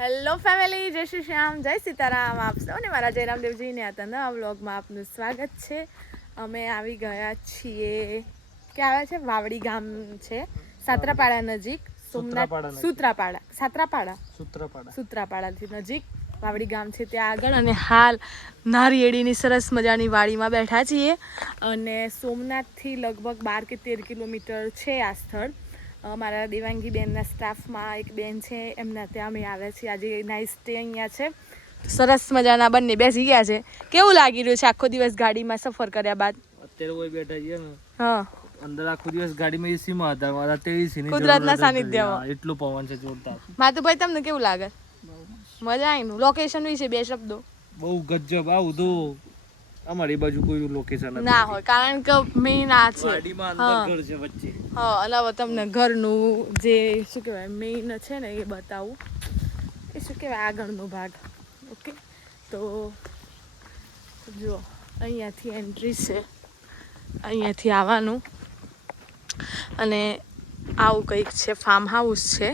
Hello family, જય શ્રી શ્યામ, જય સીતારામ. આપ સૌને મારા જયરામદેવજીને આ નવા વ્લોગમાં આપનું સ્વાગત છે. અમે આવી ગયા છીએ, ક્યાં આવ્યા છે? વાવડી ગામ છે, સાત્રાપાડા નજીક, સોમનાથ સુત્રાપાડાથી નજીક વાવડી ગામ છે, ત્યાં આગળ. અને હાલ નારિયેળીની સરસ મજાની વાડીમાં બેઠા છીએ. અને સોમનાથથી લગભગ 12 કે 13 કિલોમીટર છે આ સ્થળ. મારા દેવાંગી બેનના સ્ટાફમાં એક બેન છે, એમના ત્યાં અમે આવ્યા છીએ આજે. નાઇટ સ્ટે અહીંયા છે. સરસ મજાના બંને બેસી ગયા છે. કેવું લાગી રહ્યું છે આખો દિવસ ગાડીમાં સફર કર્યા બાદ? અત્યારે કોઈ બેઠા છીએ ને, હા, અંદર આખો દિવસ ગાડીમાં એસીમાં હતા. મારા તે એસીની કુદરતના સાનિધ્યમાં એટલું પવન છે જોરદાર. માતુભાઈ, તમને કેવું લાગે? મજા આવીનું. લોકેશન વિશે બે શબ્દો. બહુ ગજબ. આવું તો અમારી બાજુ કોઈ લોકેશન ના હોય, કારણ કે મેઇન આ છે. ગાડીમાં અંદર ઘર છે વચ્ચે. હા, અલાવા તમને ઘરનું જે શું કહેવાય મેઇન છે ને એ બતાવું. એ શું કહેવાય આગળનો ભાગ. ઓકે, તો જો અહીંયાથી એન્ટ્રી છે, અહીંયાથી આવવાનું. અને આવું કંઈક છે, ફાર્મ હાઉસ છે.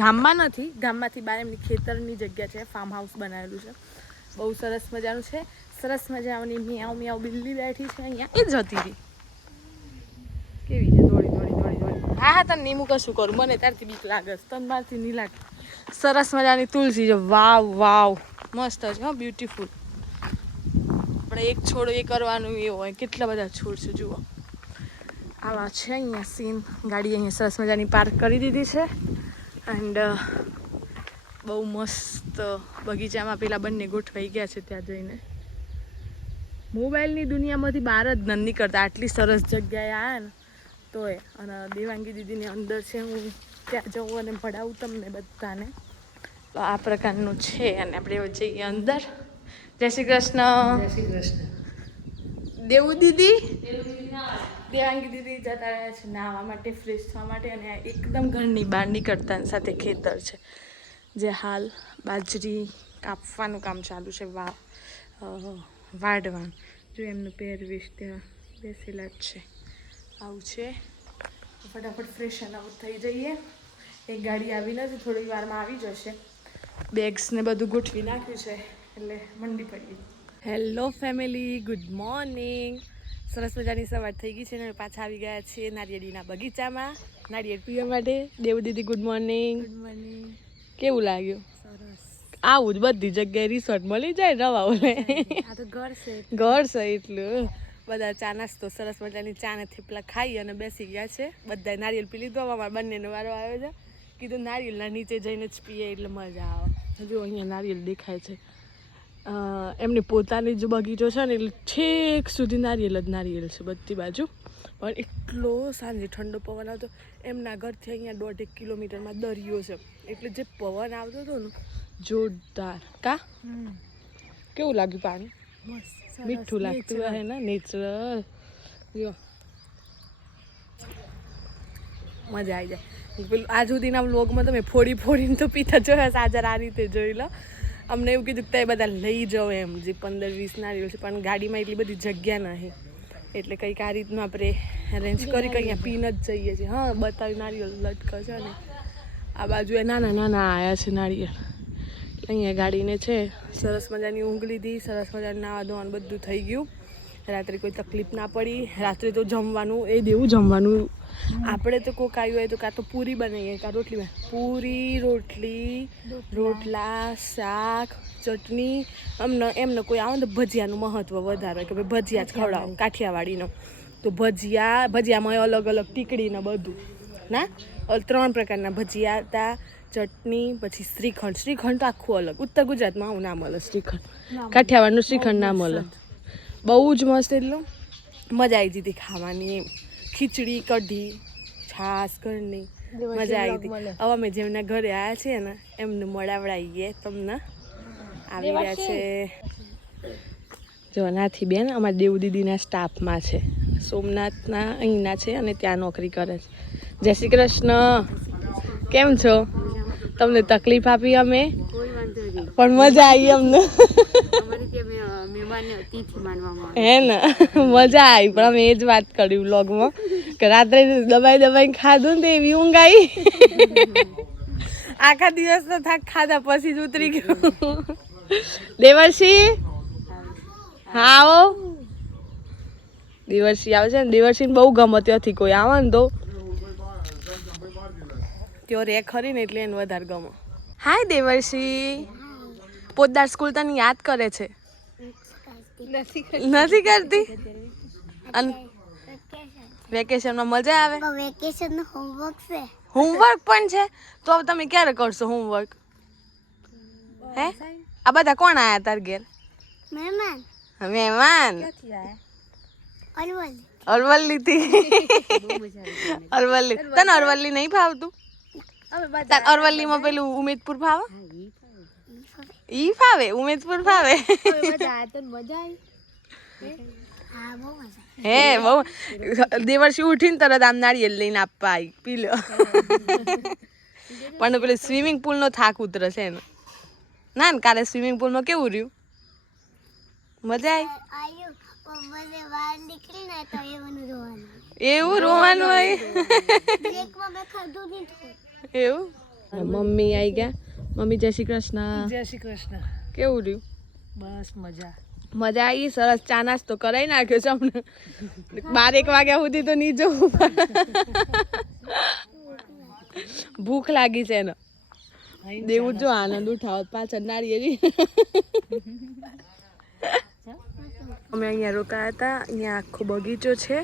ગામમાં નથી, ગામમાંથી બહાર એમની ખેતરની જગ્યા છે, ફાર્મ હાઉસ બનાવેલું છે. બહુ સરસ મજાનું છે. સરસ મજાની મિયાવ મિયાવ બિલ્લી બેઠી છે અહીંયા. એ જ હતી રી કેવી છે, દોડી દોડી દોડી દોડી. હા, તને નીમું કશું કરું, મને ત્યારથી બીક લાગે છે, તને મારથી નહીં લાગે. સરસ મજાની તુલસી છે. વાવ વાવ, મસ્ત છે, હા, બ્યુટીફુલ. આપણે એક છોડ એ કરવાનું એ હોય, કેટલા બધા છોડ છે જુઓ. આવા છે અહીંયા સીન. ગાડી અહીંયા સરસ મજાની પાર્ક કરી દીધી છે. એન્ડ બહુ મસ્ત બગીચામાં પેલા બંને ગોઠવાઈ ગયા છે ત્યાં જઈને. મોબાઈલની દુનિયામાંથી બહાર જ ન નીકળતા, આટલી સરસ જગ્યાએ આવ્યા ને તોય. અને દેવાંગી દીદીની અંદર છે, હું ત્યાં જઉં અને ભણાવું તમને બધાને. તો આ પ્રકારનું છે. અને આપણે જઈએ અંદર. જય શ્રી કૃષ્ણ. જય શ્રી કૃષ્ણ. દેવું દીદી, દેવાંગી દીદી જતા રહ્યા છે નાહવા માટે, ફ્રેશ થવા માટે. અને એકદમ ઘરની બહાર નીકળતા સાથે ખેતર છે, જે હાલ બાજરી કાપવાનું કામ ચાલુ છે. વાઢવાનું. જો એમનું પહેરવેશ ત્યાં બેસેલા જ છે. આવું છે. ફટાફટ ફ્રેશ અને આઉટ થઈ જઈએ. એક ગાડી આવી નથી, થોડી વારમાં આવી જશે. બેગ્સ ને બધું ગોઠવી નાખ્યું છે એટલે મંડી પડી. Hello family, good morning. સરસ મજાની સવાર થઈ ગઈ છે ને પાછા આવી ગયા છીએ નારિયેળીના બગીચામાં નારિયેળ પીવા માટે. દેવ દીદી, ગુડ મોર્નિંગ. Good morning. કેવું લાગ્યું? સરસ. આવું જ બધી જગ્યાએ રિસોર્ટ મળી જાય નવા ઓલે. આ તો ઘર છે એટલું. બધા ચા નાસ્તો સરસ મજાની ચા ને થેપલા ખાઈ અને બેસી ગયા છે. બધા નારિયેળ પી લીધો. અમારા બંનેનો વારો આવ્યો છે. કીધું નારિયેળના નીચે જઈને જ પીએ એટલે મજા આવે. જો અહીંયા નારિયેળ દેખાય છે. એમની પોતાની જ બગીચો છે ને, એટલે છેક સુધી નારિયેળ જ નારિયેળ છે બધી બાજુ. પણ એટલો સાંજે ઠંડો પવન આવતો. એમના ઘરથી અહીંયા 1.5 કિલોમીટરમાં દરિયો છે, એટલે જે પવન આવતો હતો ને જોરદાર. કા કેવું લાગ્યું પાણી? મસ્ત, મીઠું લાગતું હે ને, નેચરલ. જો મજા આવી જાય. પેલું આ સુધીના વ્લોગમાં તમે ફોડીને તો પીતા જોયા, સાજર આ રીતે જોઈ લો. અમને એવું કીધું કે બધા લઈ જાઓ એમ, જે 15-20 નારિયેળ છે, પણ ગાડીમાં એટલી બધી જગ્યા નહીં, એટલે કંઈક આ રીતનું આપણે અરેન્જ કરી કે અહીંયા પીને જ જઈએ છીએ. હા, બતાવી નારિયેળ લટકા છે ને આ બાજુ એ નાના નાના આવ્યા છે નારિયેળ. અહીંયા ગાડીને છે સરસ મજાની ઊંઘ લીધી, સરસ મજાનું નાવા ધોવાનું બધું થઈ ગયું. રાત્રે કોઈ તકલીફ ના પડી. રાત્રે તો જમવાનું એ દેવું જમવાનું. આપણે તો કોક આવ્યું હોય તો કાં તો પૂરી બનાવીએ કાં રોટલી. પૂરી, રોટલી, રોટલા, શાક, ચટણી. એમને કોઈ આવે ને તો ભજીયાનું મહત્ત્વ વધારે, કે ભાઈ ભજીયા જ ખવડાવો કાઠિયાવાડીનો. તો ભજીયામાં અલગ અલગ ટીકડીને બધું ના 3 પ્રકારના ભજીયા હતા, ચટણી, પછી શ્રીખંડ તો આખું અલગ. ઉત્તર ગુજરાતમાં આવું ના મળે શ્રીખંડ, કાઠિયાવાડનું શ્રીખંડ ના મળે. બહુ જ મસ્ત, એટલું મજા આવી હતી ખાવાની. એમ ખીચડી, કઢી, છાશ ઘરની મજા આવી હતી. હવે અમે જેમના ઘરે આવ્યા છીએ ને એમને મળાવડાવીએ તમને. આવી રહ્યા છે જો નાથી બેન, અમારા દેવ દીદીના સ્ટાફમાં છે, સોમનાથના અહીંના છે અને ત્યાં નોકરી કરે છે. જય શ્રી કૃષ્ણ. કેમ છો? તમને તકલીફ આપી અમે? પણ મજા આવી અમને. હે ને, મજા આવી. પણ અમે એ જ વાત કરી વ્લોગમાં કે રાત્રે દબાઈ ખાધું ને તો એવી ઊંઘ આવી. આખા દિવસનો થાક ખાધા પછી જ ઉતરી ગયો. દેવર્ષી હા આવો. દેવર્ષી આવે છે ને, દેવર્ષી બહુ ગમે ત્યાંથી કોઈ આવે ને તો ત્યો રે ખરી ને એટલે એને વધારે ગમે. હાય દેવર્ષી, પોતદાર સ્કૂલ તને યાદ કરે છે? નથી કરતી? અને વેકેશનમાં મજા આવે? વેકેશન નો હોમવર્ક છે. હોમવર્ક પણ છે? તો હવે તમે ક્યારે કરશો હોમવર્ક? હે આ બધા કોણ આયા તાર ઘેર? મહેમાન મહેમાન અલવલ અરવલ્લી થી. અરવલ્લી તને અરવલ્લી નહીં ફાવતું? તાર અરવલ્લી માં પેલું ઉમેદપુર ફાવે? ઈ ફાવે, ઉમેદપુર ફાવે. હા બહુ મજા. હે બહુ. દેવર્ષી ઉઠીને તરત આમ નાળિયેર લઈને આપવા આવી, પી લો. પણ પેલું સ્વિમિંગ પુલ નો થાક ઉતરે છે એનો. ના ને કાલે સ્વિમિંગ પુલ માં કેવું રહ્યું? મજા આવી? આયુ મને બહાર નીકળી ને તો એ મને રોવાનું. એવું રોવાનું હોય? બ્રેકમાં મેં ખાધું નહીં થોડું. એવું? મમ્મી આવી ગયા. મમ્મી જય શ્રી કૃષ્ણ. જય શ્રી કૃષ્ણ. કેવું રહ્યું? બસ મજા. મજા આવી? સરસ ચા નાસ્તો કરાવી નાખ્યો છે અમને. 12 વાગ્યા સુધી તો નહીં જવું. ભૂખ લાગી છે એને. દેવું જો આનંદ ઉઠાવો પાછળ નારિયેળી. અમે અહીંયા રોકાયા હતા. અહીંયા આખો બગીચો છે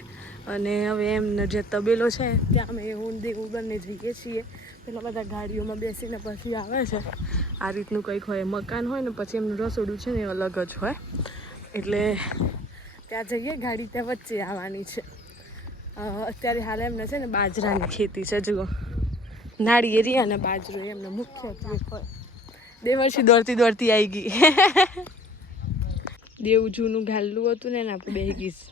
અને હવે એમનો જે તબેલો છે ત્યાં અમે હું દેવું બંને જઈએ છીએ. પેલા બધા ગાડીઓમાં બેસીને પછી આવે છે. આ રીતનું કંઈક હોય, મકાન હોય ને પછી એમનું રસોડું છે ને એ અલગ જ હોય. એટલે ત્યાં જઈએ, ગાડી ત્યાં વચ્ચે આવવાની છે. અત્યારે હાલ એમને છે ને બાજરાની ખેતી છે. જુઓ નાળિયેરી અને બાજરો એમને મુખ્યત્વે હોય. દેવર્ષી દોડતી દોડતી આવી ગઈ. દેવું જૂનું ગાલ્લું હતું ને આપણે બેહી ગઈશ.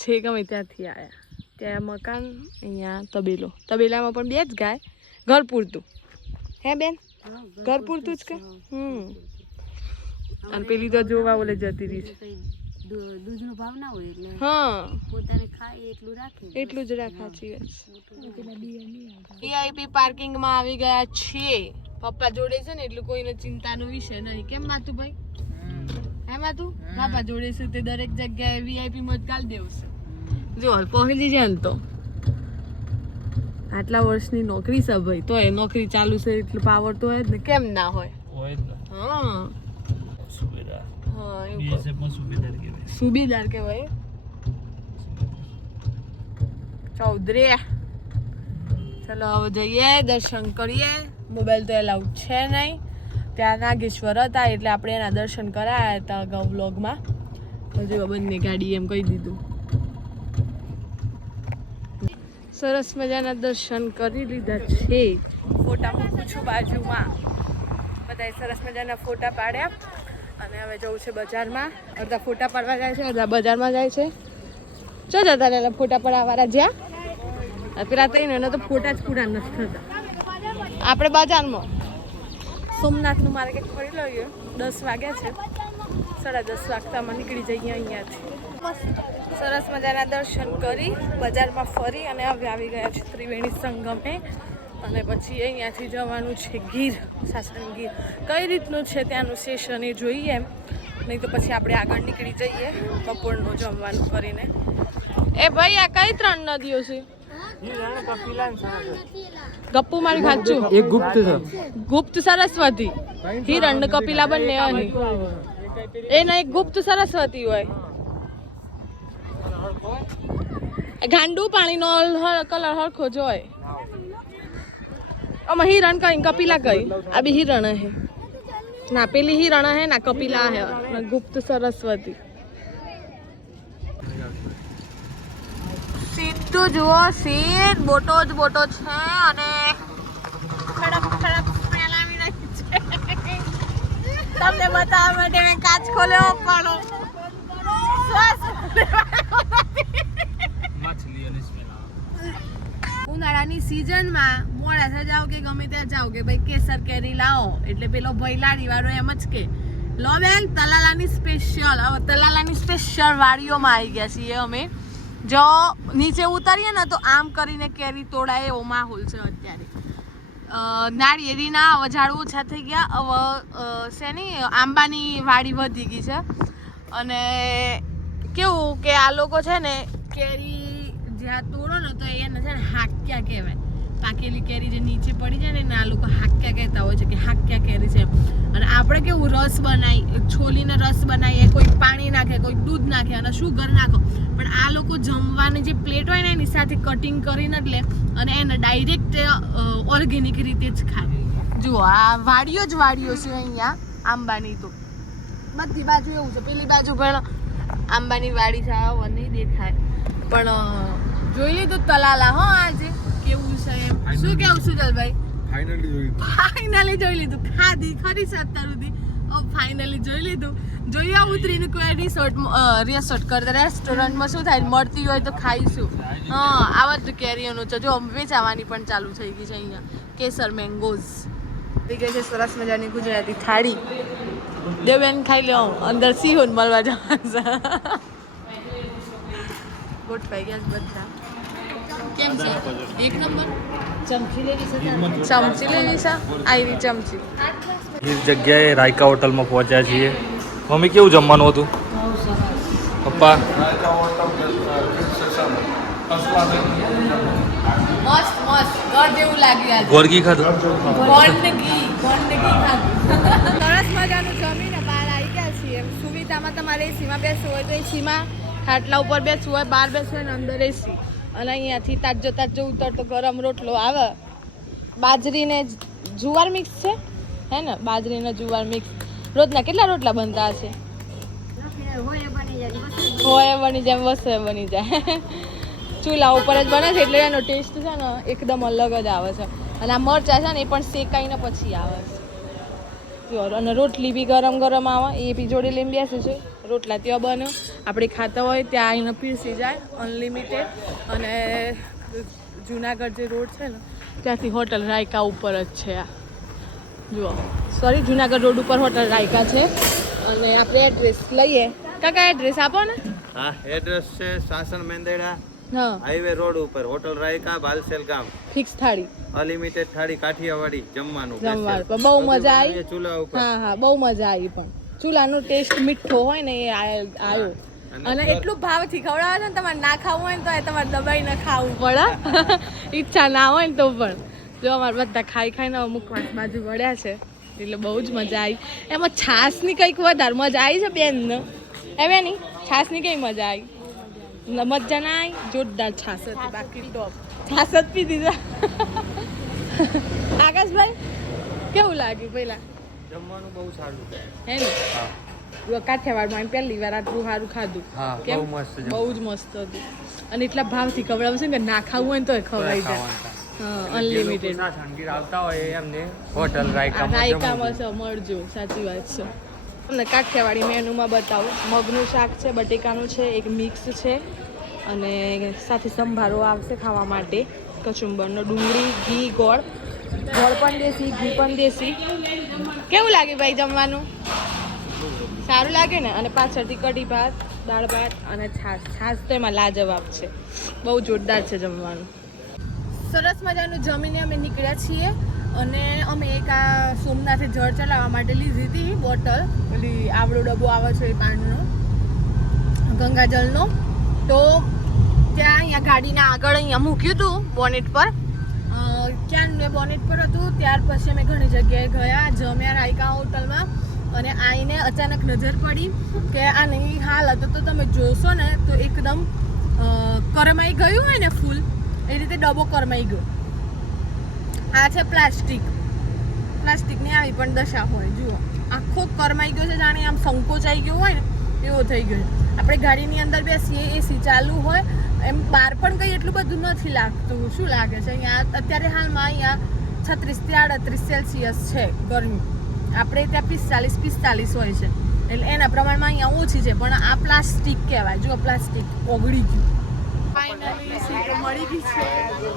છે ગમે ત્યાંથી આવ્યા. ત્યાં મકાન, અહીંયા તબેલો. તબેલામાં પણ 2 જ ગાય, ઘર પૂરતું. હે બેન? ઘર પૂરતું જ કે? અને પેલી તો જોવા ઓલે જતી રહી છે. દૂધનો ભાવ ના હોય એટલે હા પોતાને ખાય એટલું રાખે. એટલું જ રાખાચી વાત. વીઆઈપી પાર્કિંગમાં આવી ગયા છીએ. પપ્પા જોડે છે ને એટલે કોઈને ચિંતાનો વિષય નહીં. કેમ માતું ભાઈ? હે માતું? બાપા જોડે છે તે દરેક જગ્યાએ વીઆઈપી મત ગાલ દેવું છે. જો પહોંચી જાય ને તો આટલા વર્ષની નોકરી છે ભાઈ, તો એ નોકરી ચાલુ છે એટલું પાવર તો હોય જ ને. કેમ ના હોય? હોય જ ને. હા સુબેદાર. હા એવું બીએસએફ માં સુબેદાર કહેવાય. સુબેદાર કહેવાય. ચૌધરી ચલો હવે જઈએ, દર્શન કરીએ. મોબાઈલ તો એલાઉડ છે નહીં. ત્યાં નાગેશ્વર હતા એટલે આપણે એના દર્શન કરાયા હતા અગાઉ વ્લોગમાં. હજુ બંને ગાડી એમ કહી દીધું. સરસ મજાના દર્શન કરી લીધા છે. ફોટા મૂકું છું બાજુમાં. બધાએ સરસ મજાના ફોટા પાડ્યા અને હવે જવું છે બજારમાં. અડધા ફોટા પાડવા જાય છે, અડધા બજારમાં જાય છે. ચો જતા રહેલા ફોટા પાડવાવાળા જ્યાં પેલા થઈને એના તો ફોટા જ પૂરા નથી થતા. આપણે બજારમાં સોમનાથનું માર્કેટ ફરી લઈએ. 10 વાગ્યા છે. 10:30 વાગતામાં નીકળી જઈએ અહીંયાથી. સરસ મજાના દર્શન કરી બજારમાં ફરી અને હવે આવી ગયા છે ત્રિવેણી સંગમે. અને પછી અહીંયાથી જવાનું છે ગીર, સાસણ ગીર. કઈ રીતનું છે ત્યાંનું સ્ટેશન એ જોઈએ એમ, નહીં તો પછી આપણે આગળ નીકળી જઈએ બપોરનું જમવાનું કરીને. એ ભાઈ આ કઈ 3 નદીઓ છે? ગપ્પુ મારી ખાચું. એક ગુપ્ત છે. ગુપ્ત સરસ્વતી, હિરણ કપિલા બંને અહીં. એના એક ગુપ્ત સરસ્વતી હોય. ગાંડુ પાણીનો કલર હરખો જ હોય. આમાં હિરણ કઈ, કપિલા કઈ? આ બી હિરણ હે ના, પેલી હિરણ હે ના, કપિલા હે. ગુપ્ત સરસ્વતી. સીધું જુઓ, સીધ બોટો જ બોટો છે અને ખડક ખડક સ્મેલ આવી રહી છે. તમને બતાવવા માટે મેં કાચ ખોલ્યો પણ શ્વાસ માછલી અને સ્મેલ આવે. ઉનાળાની સિઝનમાં મોડા જાવ કે ગમે ત્યાં જાવ કે ભાઈ કેસર કેરી લાવો એટલે પેલો ભાઈ લારી વાળો એમ જ કે લો બેન તલાલાની સ્પેશિયલ. હવે તલાલાની સ્પેશિયલ વાડીઓમાં આવી ગયા છીએ અમે. જો નીચે ઉતારીએ ને તો આમ કરીને કેરી તોડાય એવો માહોલ છે અત્યારે. નાળિયેરીના હવે ઝાડ ઓછા થઈ ગયા, હવે શેની આંબાની વાડી વધી ગઈ છે. અને કેવું કે આ લોકો છે ને કેરી જ્યાં તોડો ને તો એને છે ને હાક્યા કહેવાય. પાકેલી કેરી જે નીચે પડી જાય ને આ લોકો હાક્યા કહેતા હોય છે કે હાક્યા કેરી છે. અને આપણે કેવું રસ બનાવી, છોલીને રસ બનાવીએ, કોઈ પાણી નાખે, કોઈ દૂધ નાખે અને શુગર નાખો. પણ આ લોકો જમવાની જે પ્લેટ હોય ને એની સાથે કટિંગ કરીને જ લે અને એને ડાયરેક્ટ ઓર્ગેનિક રીતે જ ખાય. જુઓ આ વાડીઓ જ વાડીઓ છે અહીંયા આંબાની. તો બધી બાજુ એવું છે, પેલી બાજુ પણ આંબાની વાડી છે, નહીં દેખાય. પણ જોઈ લીધું તલાલા હો આજે કેવું છે એમ. શું કેવું સુજલભાઈ? ફાઇનલી જોઈ લીધું. ખાધી ખરી છે અત્યાર સુધી, ફાઇનલી જોઈ લીધું. જોઈએ ઉતરીને કોઈ રિસોર્ટ કરતા રેસ્ટોરન્ટમાં શું થાય, મળતી હોય તો ખાઈશું. હા આ બધું કેરીઓનું છે. જો વેચાવાની પણ ચાલુ થઈ ગઈ છે અહીંયા. કેસર મેંગોઝ થઈ ગઈ છે સરસ મજાની ગુજરાતી થાળી. દેવેન ખાઈ લો, અંદર સિંહોને મળવા જવાનું છે. ગોઠવાઈ ગયા બધા. કેમ છે? એક નંબર. ચમચી લેવી છે ચમચી લેવી છે. આવી ચમચી. એ જગ્યાએ રાયકા હોટલમાં પહોંચ્યા છીએ. મમ્મી કેવું જમવાનું હતું? બહુ સરસ. પપ્પા મસ્ત મસ્ત ઘર જેવું લાગ્યું. ગોરગી ખાધું? ગોંડગી ખાધું. સરસ મજાનું જમીને બહાર આવી ગયા છીએ. સુવિધામાં તમારે એસીમાં બેસવું હોય તો એસીમાં, ખાટલા ઉપર બેસવું હોય બહાર બેસવું હોય ને અંદર એસી. અને અહીંયાથી તાજો ઉતરતો ગરમ રોટલો આવે. બાજરીને જુવાર મિક્સ છે હે ને? બાજરીને જુવાર મિક્સ. રોજના કેટલા રોટલા બનતા હશે? હોય બની જાય, વસ્તુ બની જાય. ચૂલા ઉપર જ બને છે એટલે એનો ટેસ્ટ છે ને એકદમ અલગ જ આવે છે. અને આ મરચાં છે ને એ પણ શેકાઈને પછી આવે છે. અને રોટલી બી ગરમ ગરમ આવે, એ બી જોડે લઈને બેસે છે. રોટલા ત્યાં બને, આપણે ખાતા હોય ત્યાં આવીને પીરસી જાય અનલિમિટેડ. અને જુનાગઢ જે રોડ છે ને ત્યાંથી હોટલ રાયકા ઉપર જ છે આ. જુઓ સોરી, જુનાગઢ રોડ ઉપર હોટલ રાયકા છે. અને આપણે એડ્રેસ લઈએ. કાકા એડ્રેસ આપો ને. હા, એડ્રેસ છે સાસણ મેંદરડા, હા, હાઈવે રોડ ઉપર, હોટલ રાયકા, બાલસેલ ગામ. ફિક્સ થાળી, અનલિમિટેડ થાળી, કાઠિયાવાડી જમવાનું. જમવાનું પણ બહુ મજા આવી. ચૂલા ઉપર. હા હા, બહુ મજા આવી. પણ ચૂલાનો ટેસ્ટ મીઠો હોય ને એ આવ્યો. અને એટલું ભાવથી ખવડાવે છે ને, તમારે ના ખાવું હોય ને તો તમારે દબાઈને ખાવું પડે. ઈચ્છા ના હોય ને તો પણ. જો અમારે બધા ખાઈને મુખવાસ બાજુ વળ્યા છે એટલે બહુ જ મજા આવી. એમાં છાશની કંઈક વધારે મજા આવી છે બેનને. એમ નહીં, છાશની કઈ મજા આવી? મજા ના આવી? જોરદાર છાશ હતી. બાકી ટોપ છાશ જ પીધી છે. આકાશભાઈ કેવું લાગ્યું? પહેલા જમવાનું બહુ સારું હે ને? કાઠિયાવાડમાં પહેલી વાર આટલું સારું ખાધું. કેમ? બહુ જ મસ્ત હતું. અને એટલા ભાવથી ખવડાવે છે કે ના ખાવું હોય ને તો ખવડાવી જાય. હા, અનલિમિટેડ. આવતા હોય એમને હોટલ રાયકામાં છે, મળજો. સાચી વાત છે. તમને કાઠિયાવાડી મેનુમાં બતાવું. મગનું શાક છે, બટેકાનું છે, એક મિક્સ છે અને સાથે સંભારો આવશે ખાવા માટે. કચુંબરનો, ડુંગળી, ઘી, ગોળ પણ દેશી, ઘી પણ દેશી. કેવું લાગે ભાઈ જમવાનું? સારું લાગે ને? અને પાછળથી કઢી ભાત, દાળ ભાત અને છાશ તો એમાં લાજવાબ છે. બહુ જોરદાર છે જમવાનું. સરસ મજાનું જમીને અમે નીકળ્યા છીએ. અને અમે એક આ સોમનાથે જળ ચલાવવા માટે લીધી હતી બોટલ. ઓલી આવડો ડબ્બો આવે છે એ પાણીનો, ગંગાજળનો. તો ત્યાં અહીંયા ગાડીના આગળ અહીંયા મૂક્યું હતું બોનેટ પર. ક્યાં બોનેટ પર હતું. ત્યાર પછી અમે ઘણી જગ્યાએ ગયા, જમ્યા રાયકા હોટલમાં. અને આવીને અચાનક નજર પડી કે આની હાલત તો તમે જોશો ને તો એકદમ કરમાઈ ગયું હોય ને ફૂલ, એ રીતે ડબ્બો કરમાઈ ગયો. આ છે પ્લાસ્ટિકની આવી પણ દશા હોય. જુઓ આખો કરમાઈ ગયો છે, જાણે આમ સંકોચાઈ ગયો હોય ને એવો થઈ ગયો. આપણે ગાડીની અંદર બેસીએ, એસી ચાલુ હોય, એમ બહાર પણ કંઈ એટલું બધું નથી લાગતું. શું લાગે છે અહીંયા અત્યારે હાલમાં? અહીંયા 36 થી 38 સેલ્સિયસ છે ગરમી. આપણે ત્યાં 45 હોય છે, એટલે એના પ્રમાણમાં અહીંયા ઓછી છે. પણ આ પ્લાસ્ટિક કહેવાય. જો પ્લાસ્ટિક ઓગળી ગયું. ફાઇનલી સીટ મળી ગઈ છે.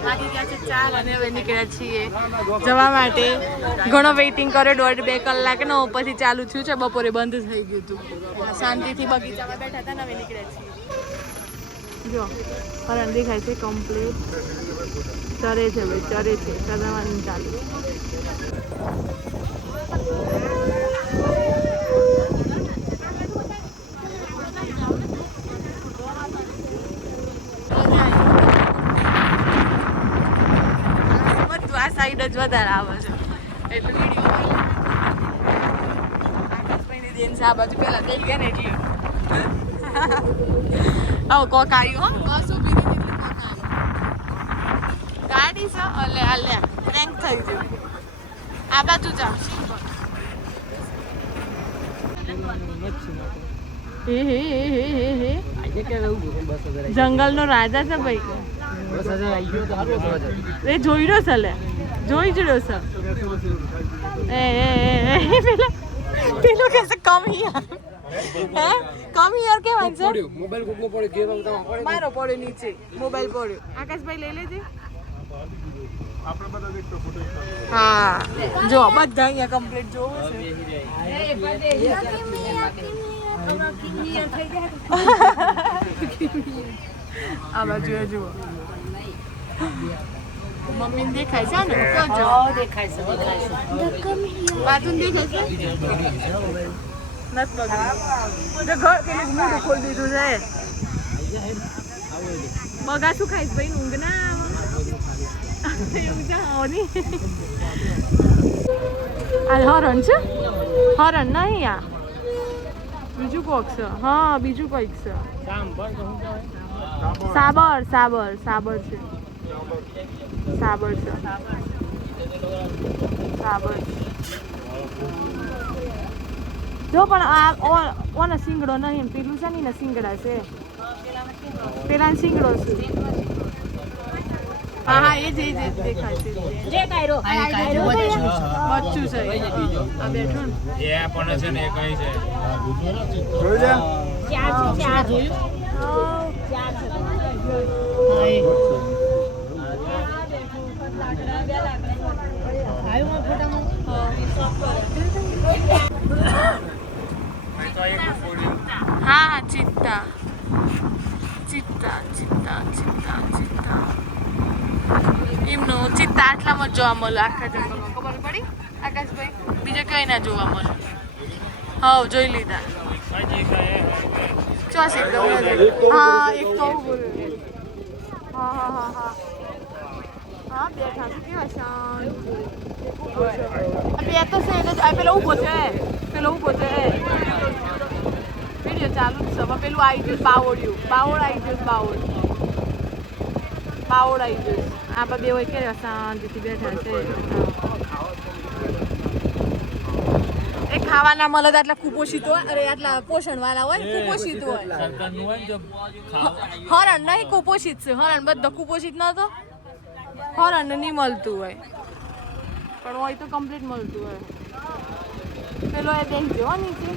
લાગી ગયા છે 4 અને હવે નીકળ્યા છીએ જવા માટે. ઘણો વેઇટિંગ કર્યો, 1.5-2 કલાકનો. પછી ચાલુ થયું છે. બપોરે બંધ થઈ ગયું હતું. શાંતિથી બગીચામાં બેઠા હતા ને હવે નીકળ્યા છીએ. જો હરણ દેખાય છે કમ્પ્લીટ ચરે છે ભાઈ ચરે છે ચરવાનું ચાલુ બધું આ સાઈડ જ વધારે આવે છે એટલે વિડીયો આકાશભાઈની દેન છે આ બાજુ પેલા થઈ ગયા ને એટલે આવો કોક આવ્યું હો બસ ઊભી રહી એટલે કોક આવ્યું ગાડી છે અલે અલે ક્રેન્ક થઈ ગયું આ બાજુ જાઓ હે હે હે હે હે જંગલનો રાજા છે ભાઈ એ જોઈ રહ્યો છે લે જોઈ જ રહ્યો છે પેલો કે છે કમ હિયર હે કમ હિયર કેવાનું છે મોબાઈલ કોકનો પડે ઘેર પડે મારો પડ્યો નીચે મોબાઈલ પડ્યો આકાશભાઈ લઈ લેજે હા જો બધા અહીંયા કમ્પ્લીટ જોવું છે આ બાજુ જુઓ મમ્મીને દેખાય છે ને તો જો દેખાય છે બાજુ દેખાય છે નથી બગડ્યું ઘર પેલું મોઢું ખોલી દીધું છે બગા શું ખાઈશ ભાઈ ઊંઘ ના આવે આ હરણ છે હરણ નહીં આ બીજું કોક છે હા બીજું કોઈક છે સાબર સાબર સાબર છે સાબર છે સાબર જો પણ આ ઓનો સિંગડો નહીં પેલું છે ને સિંગડા છે પેલા સિંગડો છે હા હા એ જ દેખાય છે જે કાયરો બચ્ચું છે આ બેઠું ને એ પણ છે ને એ કઈ છે ચાર જોયું હા ચિત્તા ચિત્તા ચિત્તા ચિત્તા ચિત્તા એમનું ચિત્તા આટલામાં જોવા મળે આખા જંગલમાં ખબર પડી આકાશભાઈ બીજે કઈ ના જોવા મળે હા જોઈ લીધા ચોસ એકદમ હા એક તો હા હા હા હા હા બેઠા છે કેવા શાંત બે તો છે આ પેલો ઊભો છે વિડીયો ચાલુ જ છે પેલું આવી ગયું બાવળિયું બાવળ આવી ગયું બાવળ આવી ગયું આપણે બે હોય કે શાંતિથી બેઠા છે એ ખાવાના મળે તો આટલા કુપોષિત હોય અરે આટલા પોષણવાળા હોય કુપોષિત હોય હરણ નહીં કુપોષિત છે હરણ બધા કુપોષિત ન તો હરણ નહીં મળતું હોય પણ હોય તો કમ્પ્લીટ મળતું હોય પેલો એ દેખજો હો નીચે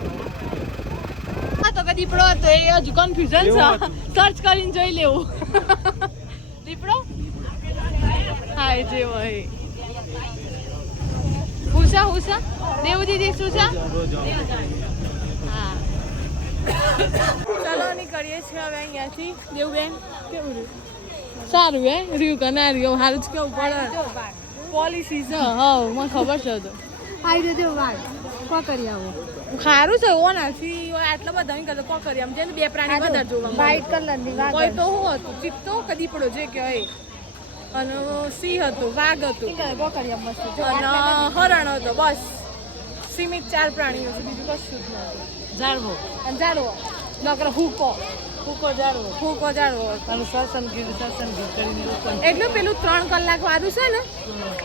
હા તો કદી દીપડો હતો એ હજુ કન્ફ્યુઝન છે સર્ચ કરીને જોઈ લેવું દીપડો હા એ જેવો એ હુસા દેવું દીદી શું છે હા ચાલો નીકળીએ છીએ હવે અહીંયાથી દેવબેન કેવું રહ્યું સારું હે રહ્યું કે ના રહ્યું સારું જ કેવું પડે પોલિસી છે હા મને ખબર છે તો આવી દે વાર કો કરી આવો ખારું છે ઓ નાથી આટલા બધા નહીં કરતો કો કરી આમ જેને બે પ્રાણી વધારે જોવા વ્હાઈટ કલરની વાઘ કોઈ તો હું હતું ચિત્તો કે દીપડો જે કહેવાય અને સિંહ હતો વાઘ હતો અને હરણ હતો બસ સીમિત 4 પ્રાણીઓ છે બીજું કશું જ નહોતું ઝાડવો નકર હુકો ઝાડવો અને સસન ગીર કરીને એટલું પેલું 3 કલાક વાળું છે ને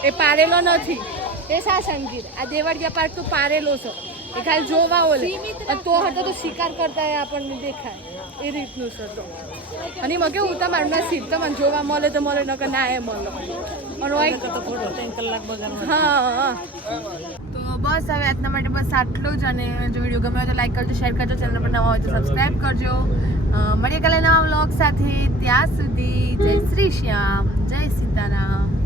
એ પારેલો નથી એ સાસણગીર આ દેવળિયા પાર્ક તો પારેલો છે એ ખાલી જોવા ઓલે તો હતો તો શિકાર કરતા આપણને દેખાય એ રીતનું છે તો અને એમાં કેવું તમારું નસીબ તમને જોવા મળે તો મળે નકર ના એ મળે અને તો ફોટો 3 કલાક બગાડવાનો હા તો બસ હવે આજના માટે બસ આટલું જ અને જો વિડીયો ગમ્યો હોય તો લાઈક કરજો શેર કરજો ચેનલ પર નવા હોય તો સબસ્ક્રાઈબ કરજો મળીએ કાલે નવા વ્લોગ સાથે ત્યાં સુધી જય શ્રી શ્યામ જય સીતારામ